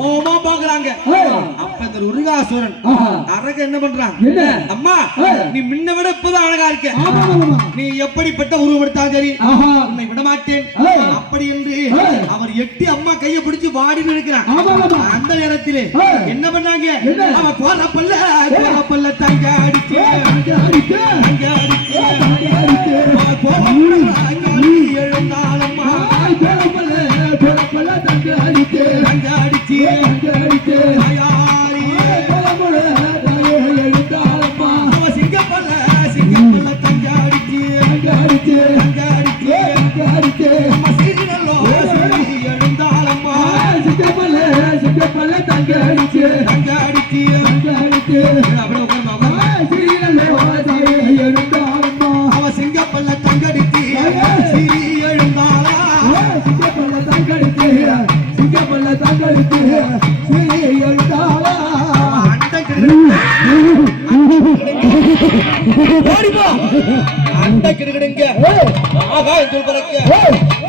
ஓமா பாக்குறாங்க. அப்ப இந்த உருகாசுரன் அரக என்ன பண்றான்? அம்மா நீ முன்ன விட இப்பதான் அழகா இருக்க. நீ எப்படிப்பட்ட உருவம் எடுத்தாலும் சரி உன்னை விட மாட்டேன் அப்படி என்று அவர் எட்டி அம்மா கையை பிடிச்சு வாடி இருக்கிறான். அந்த நேரத்திலே என்ன பண்ணாங்க? அவ கோரப்பல்ல தங்க அடிச்சு எழுந்தாளம்மா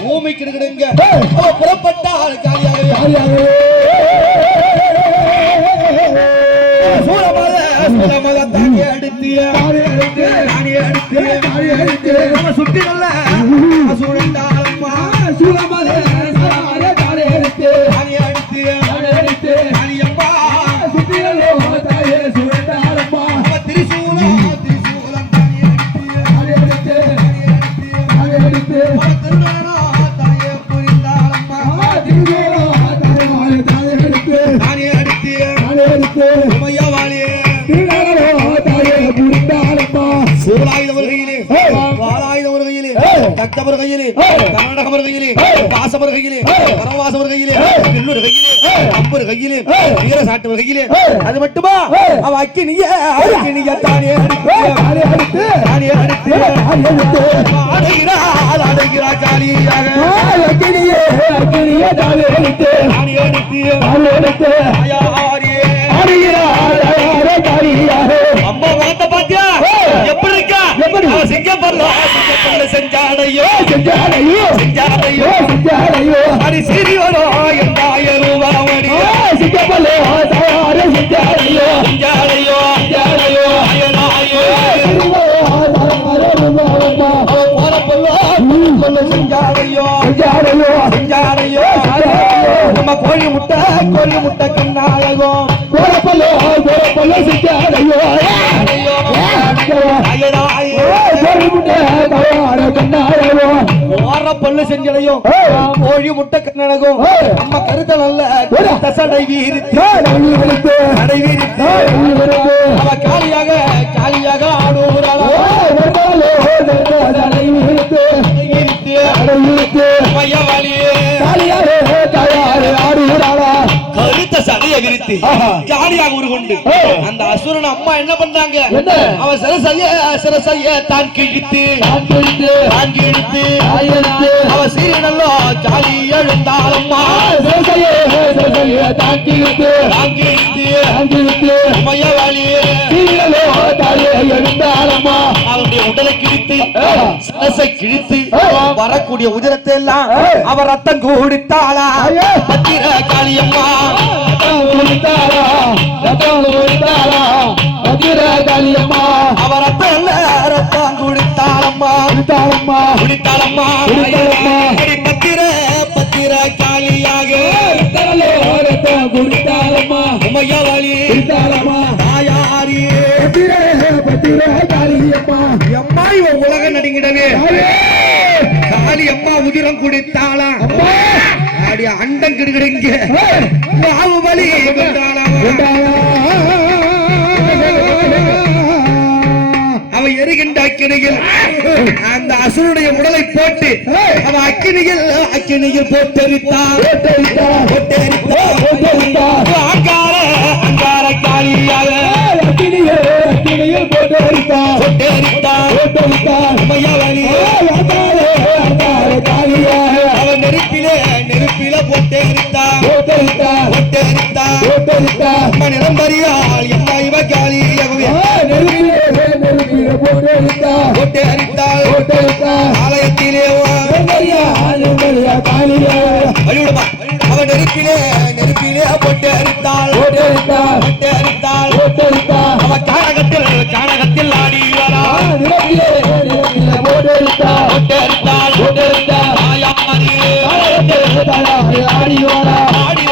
பூமி கிடுகிடுங்க புறப்பட்டால் தாங்கி அடித்து சுட்டி நல்ல சூழண்டாளம்மா அது மட்டுமா அவ அக்கினிய தானே அடைகிறா காலியாக அம்மா வார்த்தை பாத்தியா எப்படி இருக்கா? சிங்கப்பல்ல செஞ்சாடையோ அடி சிறியவரோ என்றாயருவாவடி சிங்கப்பல்ல செஞ்சாடையோ நம்ம கோழி முட்டை கண்ணாலகம் பல்லு செஞ்சடையும் கோழி முட்டை கண்ணழகும் நம்ம கருத்த நல்ல தசடை வீரித்து காலியாக ஆடுகிறாள் கருத்த சடையை விரித்து ஜாலியாக உருகொண்டு அந்த அசுரன் அம்மா என்ன பண்றாங்க? அவ சிரசைய தான் கிழித்து அவ சீரனல்லோ ஜாலி எழுந்தாளம்மா அவருடைய உடலை கிழித்து சிரசை கிழித்து வரக்கூடிய உதிரத்தை எல்லாம் அவர் ரத்தம் குடித்தாளா பத்திர காளியம்மா அவர் ரத்தம் குடித்தாளம்மா பத்திர காளியாக உமையவளி அம்மா இவன் உலக நடிங்கிடவே காளி அம்மா உதிரம் குடித்தாளா அடி அண்டம் கிடுகிடுங்க பாகுபலி அவ எரிகின்ற அக்கினியில் அந்த அசுரனுடைய உடலை போட்டு அவ அக்கினியில் போட்டெரித்தார் அங்கார காளியாக அவன் நெருப்பில போட்டெரித்தார் நிரம்பரியால் எம்மா இவ காளியாக போட்டெரித்தார் ஆலயத்திலே அவன் நெருப்பிலே போட்டு அரித்தாள் அவன் கானகத்தில் ஆடி வரா ஆடி